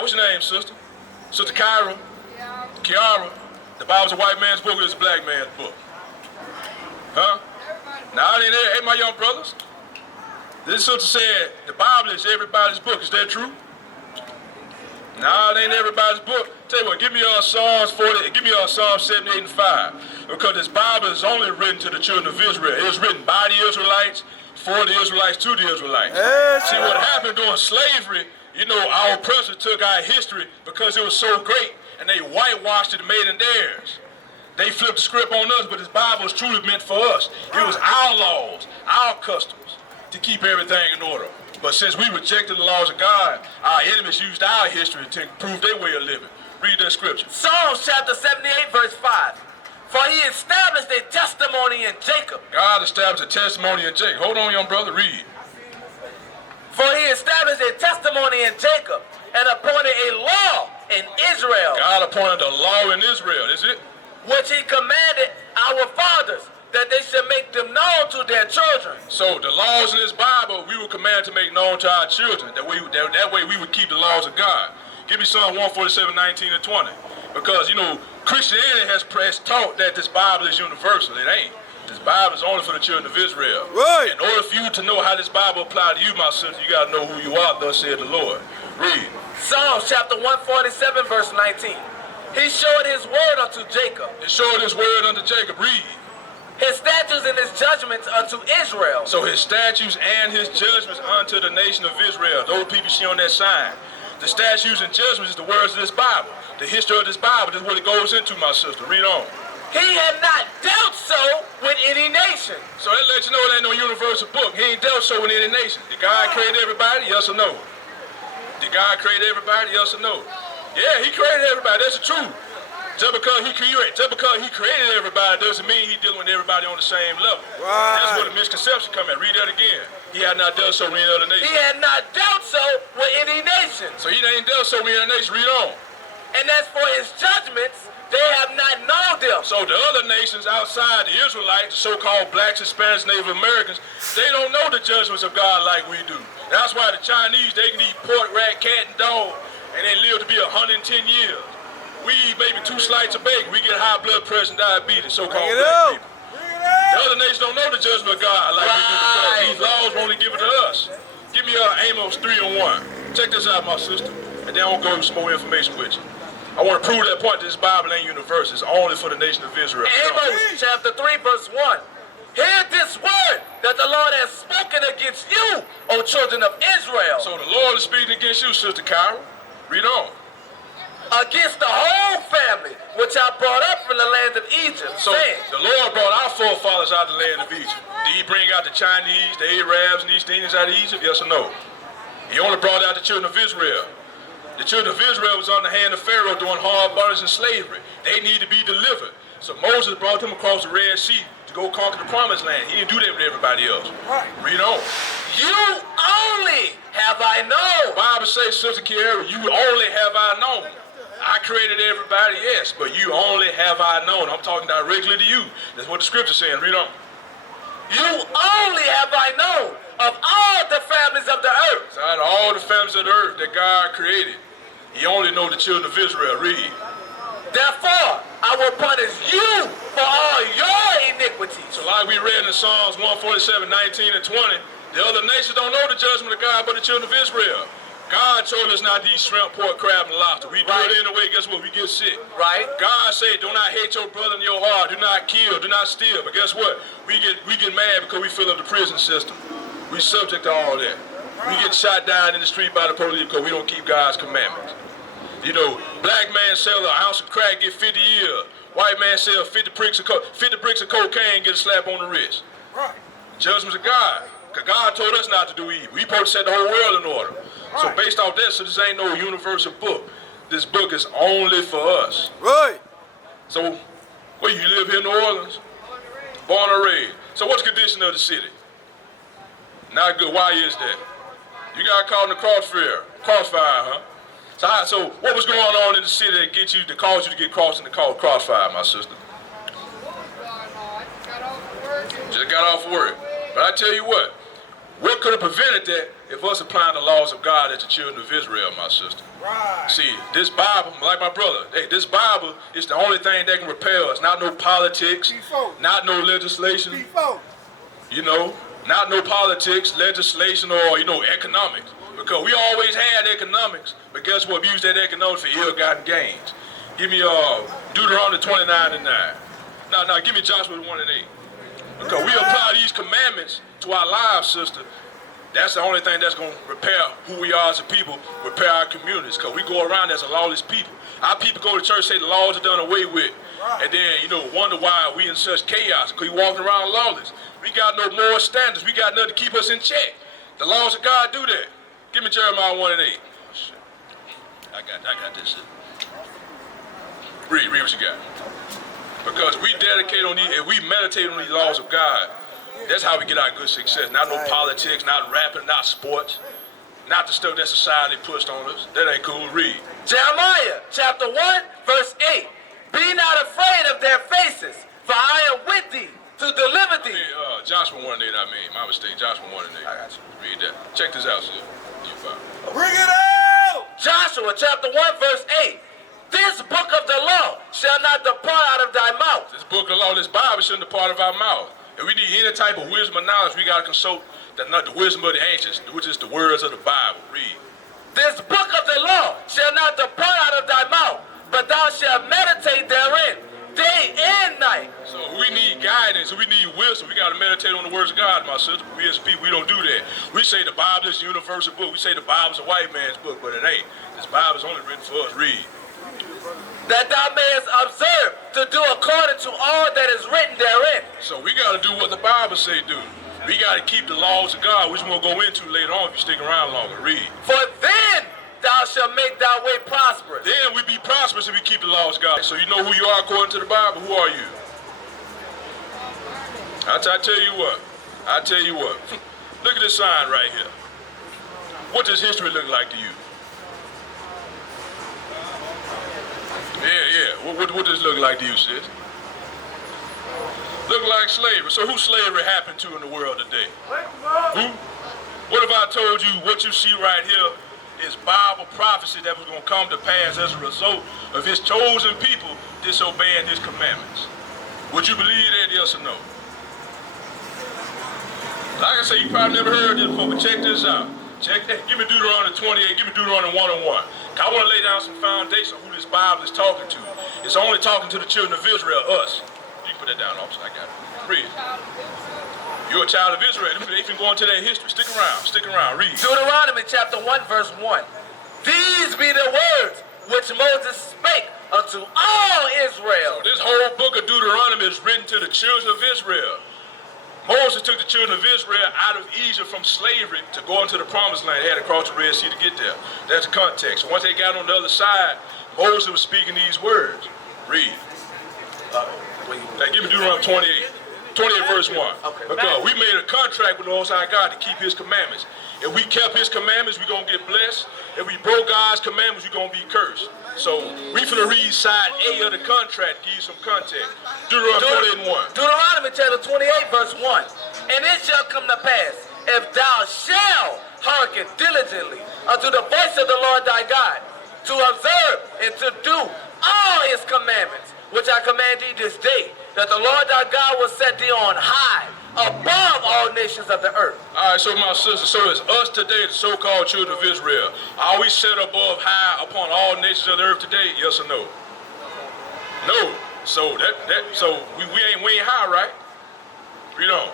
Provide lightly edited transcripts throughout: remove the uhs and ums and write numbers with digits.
What's your name, sister? Sister Kyra? Kiara. The Bible's a white man's book or it's a black man's book? Huh? Now, it ain't there. Hey, my young brothers. This sister said the Bible is everybody's book. Is that true? No, it ain't everybody's book. Tell you what, give me Psalms 40, give me Psalms 78 and 5. Because this Bible is only written to the children of Israel. It was written by the Israelites, for the Israelites, to the Israelites. See, what happened during slavery, you know, our oppressors took our history because it was so great, and they whitewashed it and made it theirs. They flipped the script on us, but this Bible was truly meant for us. It was our laws, our customs, to keep everything in order. But since we rejected the laws of God, our enemies used our history to improve their way of living. Read that scripture. Psalms chapter 78, verse 5. For he established a testimony in Jacob. God established a testimony in Jacob. Hold on, young brother, read. For he established a testimony in Jacob and appointed a law in Israel. God appointed a law in Israel, is it? Which he commanded our fathers, that they should make them known to their children. So the laws in this Bible, we were commanded to make known to our children. That way we would keep the laws of God. Give me Psalm 147, 19 and 20. Because, you know, Christianity has taught that this Bible is universal. It ain't. This Bible is only for the children of Israel. Right. In order for you to know how this Bible applies to you, my sister, you got to know who you are, thus said the Lord. Read. Psalms chapter 147, verse 19. He showed his word unto Jacob. He showed his word unto Jacob. Read. His statutes and his judgments unto Israel. So his statutes and his judgments unto the nation of Israel. Those people you see on that sign. The statutes and judgments is the words of this Bible. The history of this Bible is what it goes into, my sister. Read on. He had not dealt so with any nation. So that lets you know it ain't no universal book. He ain't dealt so with any nation. Did God create everybody? Yes or no? Did God create everybody? Yes or no? Yeah, he created everybody. That's the truth. Just because he created everybody doesn't mean he's dealing with everybody on the same level. Right. That's where the misconception come at. Read that again. He had not dealt so with any other nation. He had not dealt so with any nation. So he ain't dealt so with any other nation. Read on. And as for his judgments, they have not known them. So the other nations outside the Israelites, the so-called blacks, Hispanics, Native Americans, they don't know the judgments of God like we do. That's why the Chinese, they can eat pork, rat, cat, and dog, and they live to be 110 years. We eat maybe 2 slices of bacon. We get high blood pressure and diabetes, so-called black people. The other nations don't know the judgment of God like we do because these laws won't give it to us. Give me Amos 3 and 1. Check this out, my sister, and then I'll go over some more information with you. I want to prove that point that this Bible ain't universal. It's only for the nation of Israel. Amos chapter 3, verse 1. Hear this word that the Lord has spoken against you, O children of Israel. So the Lord is speaking against you, Sister Kyra. Read on. Against the whole family, which I brought up from the land of Egypt, so saying, the Lord brought our forefathers out of the land of Egypt. Did he bring out the Chinese, the Arabs, and East Indians out of Egypt? Yes or no? He only brought out the children of Israel. The children of Israel was on the hand of Pharaoh doing hard bondage and slavery. They need to be delivered. So Moses brought them across the Red Sea to go conquer the promised land. He didn't do that with everybody else. Read on. You only have I known. The Bible says, Sister Kiara, you only have I known. I created everybody, yes, but you only have I known. I'm talking directly to you. That's what the scripture's saying. Read on. You only have I known of all the families of the earth. So out of all the families of the earth that God created, he only knows the children of Israel. Read. Therefore, I will punish you for all your iniquities. So like we read in Psalms 147, 19 and 20, the other nations don't know the judgment of God but the children of Israel. God told us not to eat shrimp, pork, crab, and lobster. We do it anyway, guess what? We get sick. Right. God said, do not hate your brother in your heart. Do not kill. Do not steal. But guess what? We get mad because we fill up the prison system. We subject to all that. We get shot down in the street by the police because we don't keep God's commandments. You know, black man sell an ounce of crack, get 50 years. White man sell 50 bricks of cocaine, get a slap on the wrist. Right. Judgments of God. Because God told us not to do evil. We supposed to set the whole world in order. Right. So based off that, so this ain't no universal book. This book is only for us. Right. So, where you live here in New Orleans? Born and raised. So what's the condition of the city? Not good. Why is that? You got caught in the crossfire, huh? So what was going on in the city that caused you to get crossed in the crossfire, my sister? Just got off work. But I tell you what, What could have prevented that if us applying the laws of God as the children of Israel, my sister? Right. See, this Bible, like my brother, hey, this Bible is the only thing that can repel us. Not no politics, not no legislation, you know, not no politics, legislation, or, you know, economics. Because we always had economics, but guess what? We use that economics for ill-gotten gains. Give me Deuteronomy 29 and 9. Now give me Joshua 1 and 8. Because we apply these commandments to our lives, sister. That's the only thing that's going to repair who we are as a people, repair our communities. Because we go around as a lawless people. Our people go to church, say the laws are done away with. And then, you know, wonder why we in such chaos. Because we walking around lawless. We got no moral standards. We got nothing to keep us in check. The laws of God do that. Give me Jeremiah 1 and 8. Oh, shit. I got this shit. Read what you got. Because we dedicate on these, and we meditate on these laws of God. That's how we get our good success. Not no politics, not rapping, not sports, not the stuff that society pushed on us. That ain't cool. Read. Jeremiah chapter 1, verse 8. Be not afraid of their faces, for I am with thee to deliver thee. Joshua 1 and 8, my mistake. Joshua 1 and 8. I got you. Read that. Check this out, sir. Bring it out! Joshua chapter 1, verse 8. This book of the law shall not depart out of thy mouth. This book of the law, this Bible shouldn't depart of our mouth. If we need any type of wisdom or knowledge, we got to consult the wisdom of the ancients, which is the words of the Bible. Read. This book of the law shall not depart out of thy mouth, but thou shalt meditate therein day and night. So we need guidance, we need wisdom. We got to meditate on the words of God, my sister. We as people, we don't do that. We say the Bible is a universal book. We say the Bible is a white man's book, but it ain't. This Bible is only written for us. Read. That thou mayest observe to do according to all that is written therein. So we got to do what the Bible say do. We got to keep the laws of God, which we'll go into later on if you stick around longer. Read. For then thou shalt make thy way prosperous. Then we be prosperous if we keep the laws of God. So you know who you are according to the Bible? Who are you? I tell you what. Look at this sign right here. What does history look like to you? Yeah. What does it look like to you, sis? Look like slavery. So who slavery happened to in the world today? Who? What if I told you what you see right here is Bible prophecy that was going to come to pass as a result of his chosen people disobeying his commandments? Would you believe that, yes or no? Like I say, you probably never heard this before, but check this out. Check that. Give me Deuteronomy 28, give me Deuteronomy 1 and 1. I want to lay down some foundation of who this Bible is talking to. It's only talking to the children of Israel, us. You can put that down, officer. I got it. Read. You're a child of Israel. They can go into their history. Stick around. Read. Deuteronomy chapter 1, verse 1. These be the words which Moses spake unto all Israel. So this whole book of Deuteronomy is written to the children of Israel. Moses took the children of Israel out of Egypt from slavery to go into the promised land. They had to cross the Red Sea to get there. That's the context. So once they got on the other side, Moses was speaking these words. Read. Give me Deuteronomy 28 verse 1. Okay. Because we made a contract with the Most High God to keep his commandments. If we kept his commandments, we're going to get blessed. If we broke God's commandments, we're going to be cursed. So we finna read side A of the contract, give you some context. Deuteronomy 28 and 1. Deuteronomy chapter 28, verse 1. And it shall come to pass, if thou shalt hearken diligently unto the voice of the Lord thy God, to observe and to do all his commandments, which I command thee this day, that the Lord thy God will set thee on high, above all nations of the earth. All right, so my sister, so it's us today, the so-called children of Israel. Are we set above high upon all nations of the earth today? Yes or no? No. So we ain't high, right? Read on.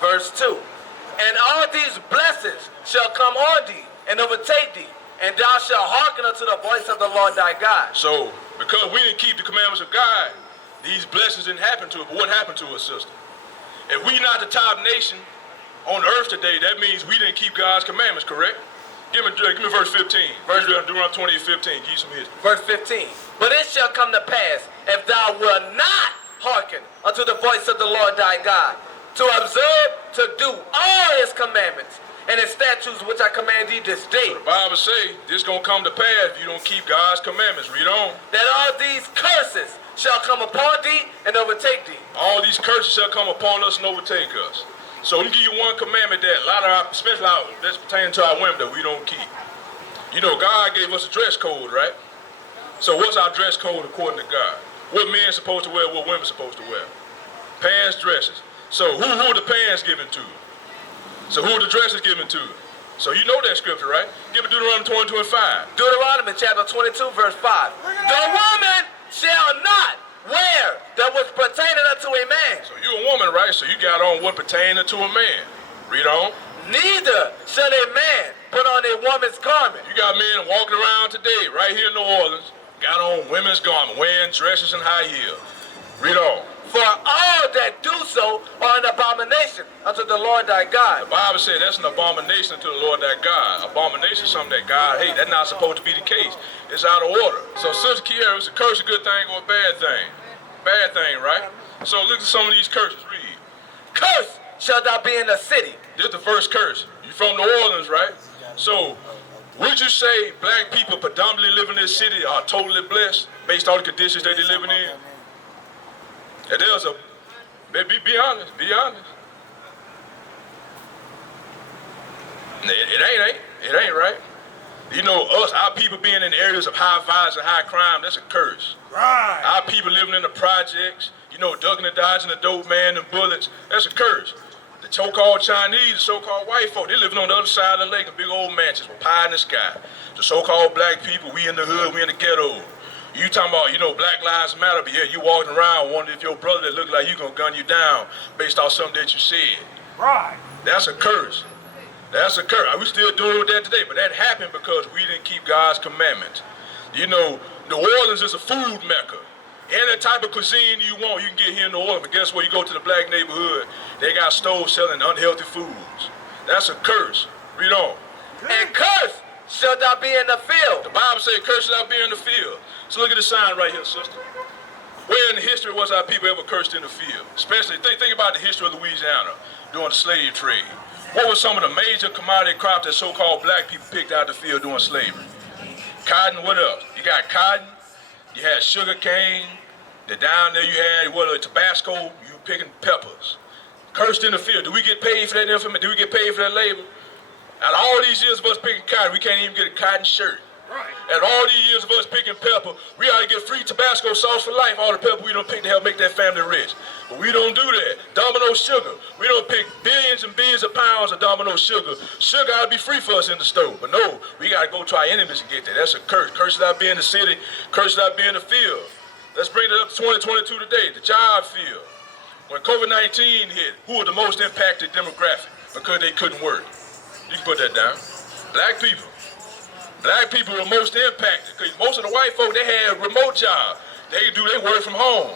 Verse 2. And all these blessings shall come on thee and overtake thee, and thou shalt hearken unto the voice of the Lord thy God. So because we didn't keep the commandments of God, these blessings didn't happen to us. But what happened to us, sister? If we not the top nation on earth today, that means we didn't keep God's commandments, correct? Give me verse 15. Verse Deuteronomy 20 and 15. Give you some history. Verse 15. But it shall come to pass, if thou wilt not hearken unto the voice of the Lord thy God, to observe, to do all his commandments and his statutes which I command thee this day. So the Bible say this gonna come to pass if you don't keep God's commandments. Read on. That all these curses shall come upon thee and overtake thee. All these curses shall come upon us and overtake us. So let me give you one commandment that a lot of our, especially our, that's pertaining to our women, that we don't keep. You know, God gave us a dress code, right? So what's our dress code according to God? What men supposed to wear, what women supposed to wear? Pants, dresses. So who are the pants given to? So who are the dresses given to? So you know that scripture, right? Give it Deuteronomy 22 and 5. Deuteronomy chapter 22, verse 5. The woman shall not wear that was pertaining unto a man. So you a woman, right? So you got on what pertaining to a man. Read on. Neither shall a man put on a woman's garment. You got men walking around today, right here in New Orleans, got on women's garment, wearing dresses and high heels. Read on. For all that do so are an abomination unto the Lord thy God. The Bible said that's an abomination to the Lord thy God. Abomination is something that God hates. That's not supposed to be the case. It's out of order. So Sister Kiara, is a curse a good thing or a bad thing? Bad thing, right? So look at some of these curses. Read. Curse shall thou be in the city. This is the first curse. You from New Orleans, right? So would you say black people predominantly living in this city are totally blessed based on the conditions that they're living in? And there's a, be honest, be honest. It ain't right. You know, our people being in areas of high violence and high crime, that's a curse. Right. Our people living in the projects, you know, ducking and dodging the dope man and bullets, that's a curse. The so-called Chinese, the so-called white folk, they living on the other side of the lake in big old mansions with pie in the sky. The so-called black people, we in the hood, we in the ghetto. You talking about, you know, Black Lives Matter, but yeah, you walking around wondering if your brother that look like you gonna gun you down based off something that you said. Right. That's a curse. That's a curse. We still doing with that today, but that happened because we didn't keep God's commandments. You know, New Orleans is a food mecca. Any type of cuisine you want, you can get here in New Orleans, but guess what? You go to the black neighborhood, they got stores selling unhealthy foods. That's a curse. Read on. And curse shall thou be in the field. The Bible says, curse shall be in the field. So look at the sign right here, sister. Where in the history was our people ever cursed in the field? Especially, think about the history of Louisiana during the slave trade. What were some of the major commodity crops that so-called black people picked out the field during slavery? Cotton, what else? You got cotton, you had sugar cane, then down there you had, Tabasco, you picking peppers. Cursed in the field. Do we get paid for that information? Do we get paid for that labor? Out of all these years of us picking cotton, we can't even get a cotton shirt. Right. After all these years of us picking pepper, we ought to get free Tabasco sauce for life. All the pepper we don't pick to help make that family rich. But we don't do that. Domino sugar. We don't pick billions and billions of pounds of Domino sugar. Sugar ought to be free for us in the store. But no, we got to go to our enemies and get that. That's a curse. Curses out be in the city. Curses out be in the field. Let's bring it up to 2022 today, the job field. When COVID-19 hit, who were the most impacted demographic? Because they couldn't work. You can put that down. Black people. Black people were most impacted because most of the white folk, they had remote jobs. They can do their work from home.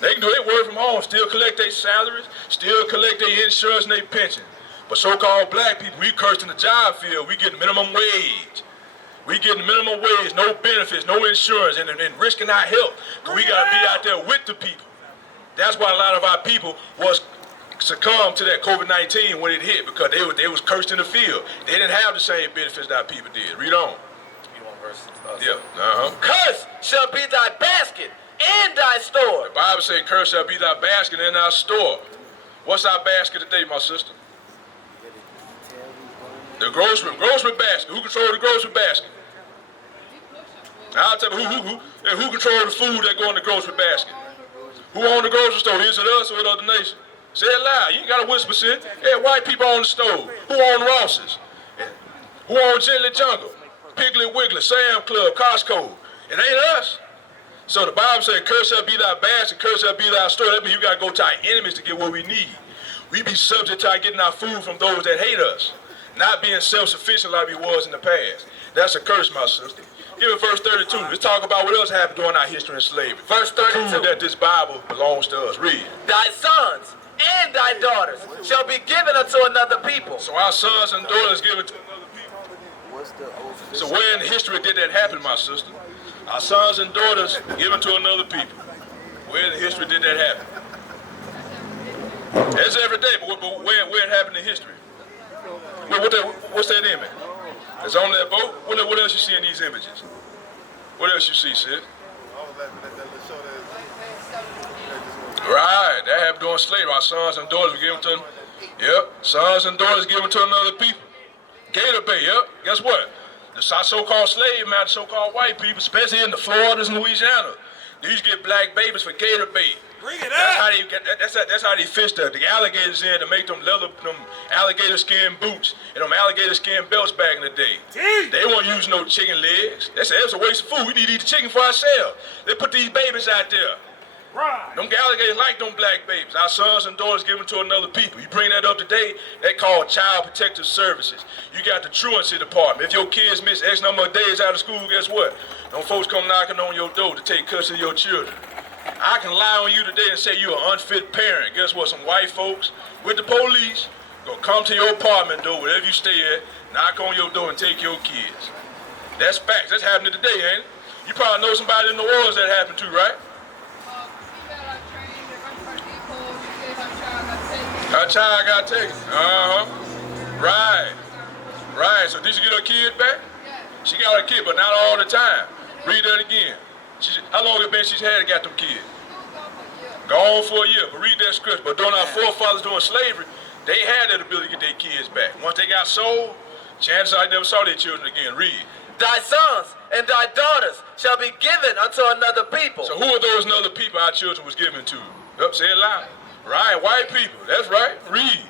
They can do their work from home, still collect their salaries, still collect their insurance and their pension. But so-called black people, we cursed in the job field. We get minimum wage. We getting minimum wage, no benefits, no insurance, and risking our health because we got to be out there with the people. That's why a lot of our people was succumbed to that COVID-19 when it hit because they was cursed in the field. They didn't have the same benefits that our people did. Read on. You want verse? Yeah. Curse shall be thy basket and thy store. The Bible says, curse shall be thy basket and thy store. What's our basket today, my sister? The grocery basket. Who controls the grocery basket? I'll tell you who controls the food that go in the grocery basket? Who owns the grocery store? Is it us or the other nation? Say it loud. You ain't got to whisper shit. Yeah, white people own the stove. Who own Ross's? Who own Gentilly Jungle? Piggly Wiggly, Sam Club, Costco. It ain't us. So the Bible says, curse shall be thy basket, curse shall be thy store. That means you got to go to our enemies to get what we need. We be subject to getting our food from those that hate us. Not being self-sufficient like we was in the past. That's a curse, my sister. Give me verse 32. Let's talk about what else happened during our history in slavery. Verse 32. Prove that this Bible belongs to us. Read. Thy sons and thy daughters shall be given unto another people. So our sons and daughters given to another people. So where in history did that happen, my sister? Our sons and daughters given to another people. Where in history did that happen? It's every day, but where it happened in history? What's that image? It's on that boat? What else you see in these images? What else you see, sis? Right, that happened during slavery. Our sons and daughters were given to them. Yep, sons and daughters given to another people. Gator Bay, yep. Guess what? The so-called slave man, the so-called white people, especially in the Floridas and Louisiana, they used to get black babies for Gator Bay. Bring it That's up. how they get. That's how they fish the alligators in to make them alligator skin boots and them alligator skin belts back in the day. They won't use no chicken legs. That's a waste of food. We need to eat the chicken for ourselves. They put these babies out there. Right. Them alligators like them black babies. Our sons and daughters given to another people. You bring that up today, they call Child Protective Services. You got the truancy department. If your kids miss X number of days out of school, guess what? Them folks come knocking on your door to take custody of your children. I can lie on you today and say you're an unfit parent. Guess what? Some white folks with the police gonna come to your apartment door, wherever you stay at, knock on your door and take your kids. That's facts. That's happening today, ain't it? You probably know somebody in New Orleans that happened to, right? Her child got taken. Right. Right. So did she get her kid back? She got her kid, but not all the time. Read that again. How long it been she's had got them kids? Gone for a year. But read that scripture. But during our forefathers during slavery, they had that ability to get their kids back. Once they got sold, chances are they never saw their children again. Read. Thy sons and thy daughters shall be given unto another people. So who are those other people our children was given to? Up, say it loud. Right, white people. That's right. Read.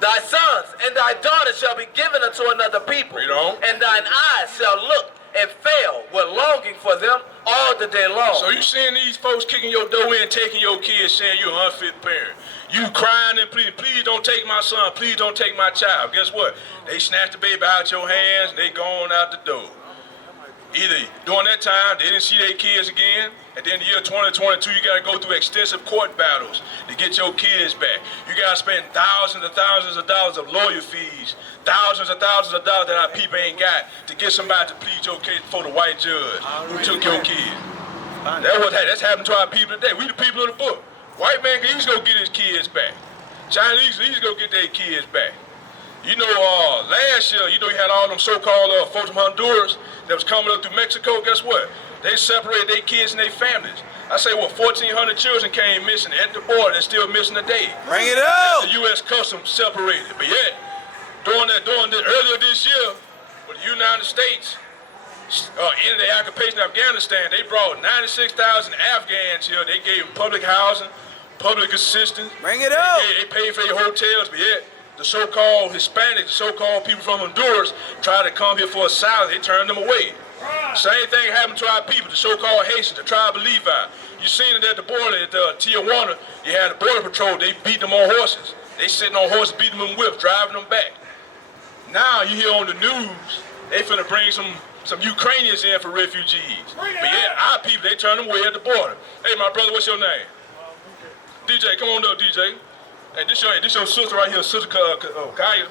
Thy sons and thy daughters shall be given unto another people. Read on. And thine eyes shall look and fail with longing for them all the day long. So you seeing these folks kicking your door in, taking your kids, saying you're an unfit parent. You crying and pleading, please don't take my son, please don't take my child. Guess what? They snatch the baby out your hands and they gone out the door. Either during that time, they didn't see their kids again, and then the year 2022, you got to go through extensive court battles to get your kids back. You got to spend thousands and thousands of dollars of lawyer fees, thousands and thousands of dollars that our people ain't got to get somebody to plead your case before the white judge who took your kids. That's happened to our people today. We the people of the book. White man can easily go get his kids back. Chinese can easily go get their kids back. You know, last year, you had all them so-called folks from Honduras that was coming up through Mexico. Guess what? They separated their kids and their families. I say, 1,400 children came missing at the border. They're still missing today. Bring it up. The U.S. Customs separated. But yet, earlier this year, when the United States ended the occupation of Afghanistan, they brought 96,000 Afghans here. They gave them public housing, public assistance. Bring it up. They paid for their hotels, but yet, the so-called Hispanics, the so-called people from Honduras tried to come here for asylum. They turned them away. Same thing happened to our people, the so-called Haitians, the tribe of Levi. You seen it at the border at Tijuana. You had the border patrol. They beat them on horses. They sitting on horses, beating them in whips, driving them back. Now you hear on the news, they finna bring some Ukrainians in for refugees. But yet our people, they turn them away at the border. Hey, my brother, what's your name? DJ, come on up, DJ. Hey, this your sister right here, Sister Kaya.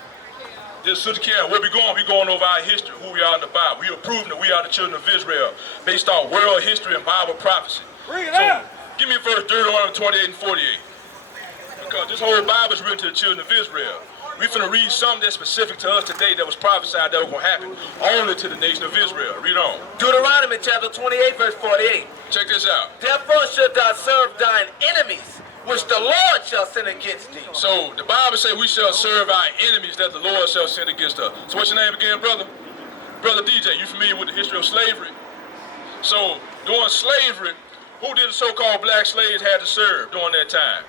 This is Sister Kaya. Where we going over our history, who we are in the Bible. We are proving that we are the children of Israel based on world history and Bible prophecy. Bring it up. Give me verse 31, 28, and 48. Because this whole Bible is written to the children of Israel. We finna read something that's specific to us today that was prophesied that was gonna happen only to the nation of Israel. Read on. Deuteronomy chapter 28, verse 48. Check this out. Therefore should thou serve thine enemies, which the Lord shall send against thee. So the Bible says we shall serve our enemies that the Lord shall send against us. So what's your name again, brother? Brother DJ, you familiar with the history of slavery? So during slavery, who did the so-called black slaves have to serve during that time?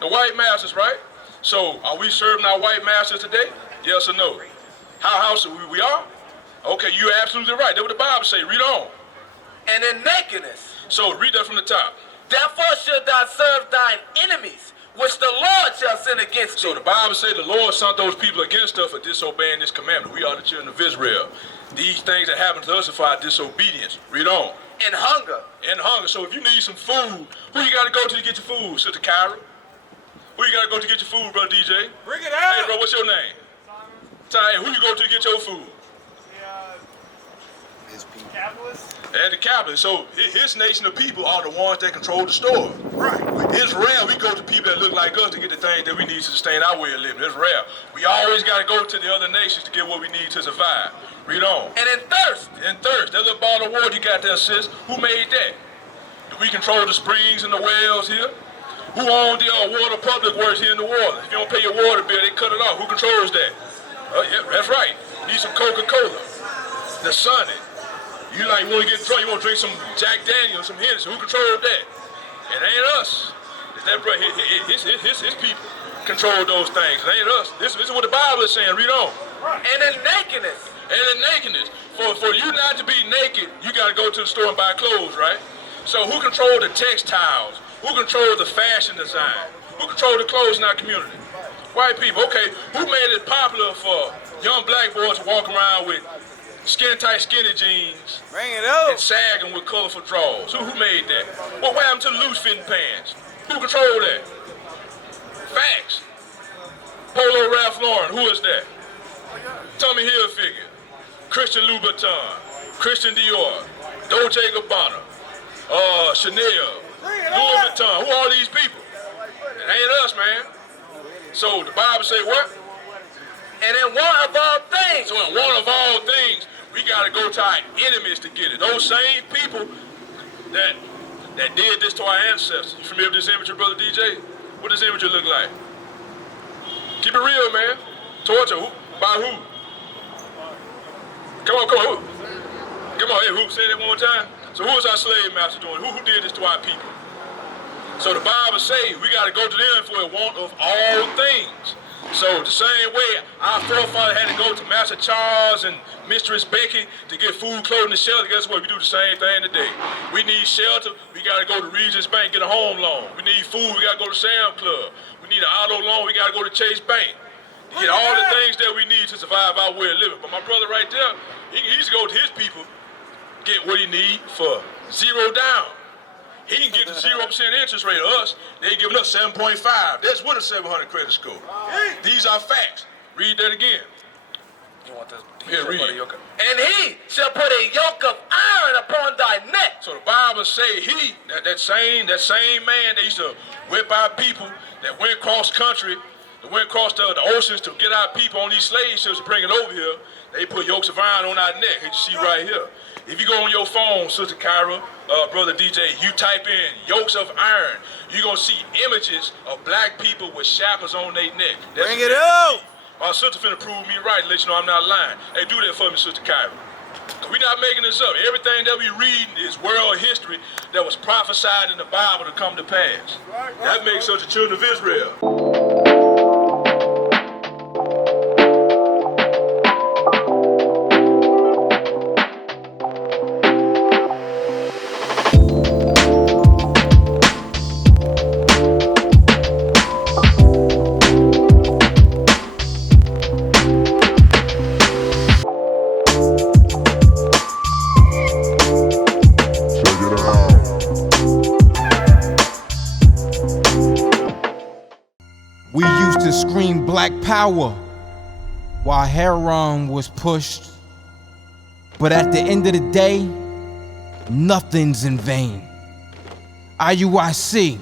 The white masters, right? So are we serving our white masters today? Yes or no? How we are? Okay, you're absolutely right. That's what the Bible say. Read on. And in nakedness. So read that from the top. Therefore should thou serve thine enemies, which the Lord shall send against thee. So the Bible says the Lord sent those people against us for disobeying this commandment. We are the children of Israel. These things that happen to us are for our disobedience. Read on. And hunger. And hunger. So if you need some food, who you got to go to get your food, Sister Kyra? Who you got to go to get your food, brother DJ? Bring it Hey, up. bro, what's your name? Ty, who you go to get your food? Capitalists. And the capitalists. So his nation of people are the ones that control the store. Right. It's rare we go to people that look like us to get the things that we need to sustain our way of living. It's rare. We always got to go to the other nations to get what we need to survive. Read on. And in thirst. In thirst. That little bottle of water you got there, sis. Who made that? The We control the springs and the wells here. Who owns the water public works here in New Orleans? If you don't pay your water bill, they cut it off. Who controls that? Yeah, that's right. You need some Coca-Cola. The Sunny. You want to get drunk, you want to drink some Jack Daniels, some Hennessy. Who controls that? It ain't us. It's that brother, his people control those things. It ain't us. This is what the Bible is saying. Read on. And in nakedness. And in nakedness. For you not to be naked, you got to go to the store and buy clothes, right? So who controls the textiles? Who controls the fashion design? Who controls the clothes in our community? White people. Okay, who made it popular for young black boys to walk around with skin-tight skinny jeans and sagging with colorful drawers? Who made that? What happened to the loose-fitting pants? Who controlled that? Facts. Polo Ralph Lauren, who is that? Tommy Hilfiger, Christian Louboutin, Christian Dior, Dolce & Gabbana, Chanel, Louis Vuitton. Who are these people? It ain't us, man. So the Bible say what? And in one of all things. So in one of all things, we got to go to our enemies to get it. Those same people that did this to our ancestors. You familiar with this imagery, Brother DJ? What does this imagery look like? Keep it real, man. Torture. Who? By who? Come on. Come on, hey, who? Say that one more time. So who was our slave master doing? Who did this to our people? So the Bible says we got to go to them for a want of all things. So the same way our forefathers had to go to Master Charles and Mistress Becky to get food, clothing, and shelter. Guess what? We do the same thing today. We need shelter. We got to go to Regents Bank, get a home loan. We need food. We got to go to Sam Club. We need an auto loan. We got to go to Chase Bank. To get all the things that we need to survive our way of living. But my brother right there, he used to go to his people, get what he need for $0 down. He can get the 0% interest rate of us. They giving us 7.5. That's with a 700 credit score. These are facts. Read that again. You want this? Yeah, read it. And he shall put a yoke of iron upon thy neck. So the Bible say that same man that used to whip our people, that went cross country, that went across the oceans to get our people on these slave ships to bring it over here, they put yokes of iron on our neck. You see right here. If you go on your phone, Sister Kyra, Brother DJ, you type in yokes of iron, you're going to see images of black people with shackles on their neck. Bring it up! My sister finna prove me right and let you know I'm not lying. Hey, do that for me, Sister Kyra. Because we're not making this up. Everything that we read is world history that was prophesied in the Bible to come to pass. That makes us the children of Israel. We used to scream black power while heroin was pushed. But at the end of the day, nothing's in vain. IUIC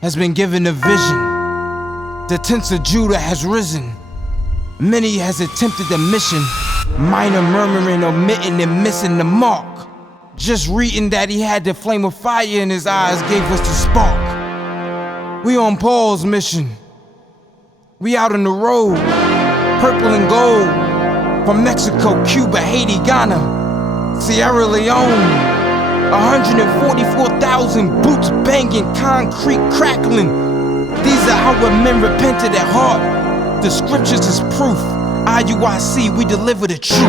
has been given a vision. The tents of Judah has risen. Many has attempted the mission. Minor murmuring, omitting, and missing the mark. Just reading that he had the flame of fire in his eyes gave us the spark. We on Paul's mission. We out on the road, purple and gold, from Mexico, Cuba, Haiti, Ghana, Sierra Leone. 144,000 boots banging, concrete crackling. These are our men repented at heart. The scriptures is proof. IUIC, we deliver the truth.